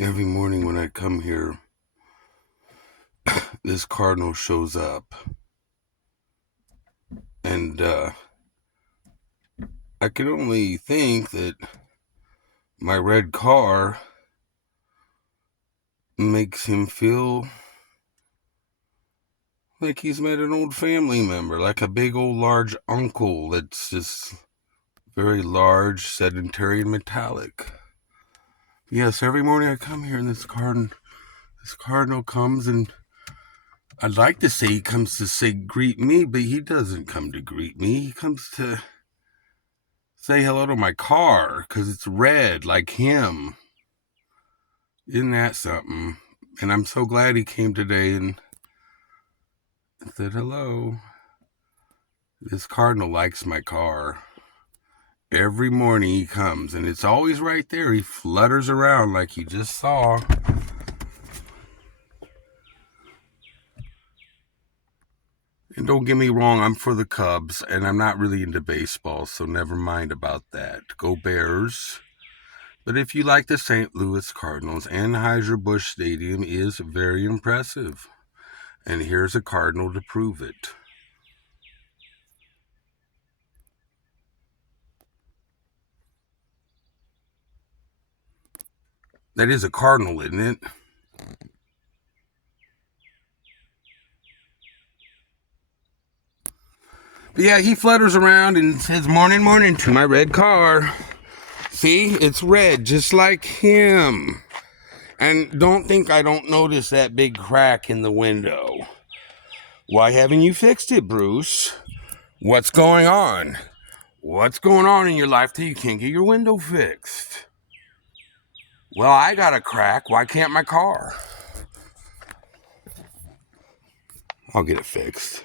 Every morning when I come here, this Cardinal shows up. And I can only think that my red car makes him feel like he's met an old family member, like a big old large uncle that's just very large, sedentary, and metallic. Yes, every morning I come here and this Cardinal comes, and I'd like to say he comes to say greet me, but he doesn't come to greet me. He comes to say hello to my car, because it's red like him. Isn't that something? And I'm so glad he came today and said hello. This Cardinal likes my car. Every morning he comes, and it's always right there. He flutters around like you just saw. And don't get me wrong, I'm for the Cubs, and I'm not really into baseball, so never mind about that. Go Bears. But if you like the St. Louis Cardinals, Anheuser-Busch Stadium is very impressive. And here's a Cardinal to prove it. That is a Cardinal, isn't it? But yeah, he flutters around and says, "Morning, morning," to my red car. See, it's red, just like him. And don't think I don't notice that big crack in the window. Why haven't you fixed it, Bruce? What's going on? What's going on in your life that you can't get your window fixed? Well, I got a crack. Why can't my car? I'll get it fixed.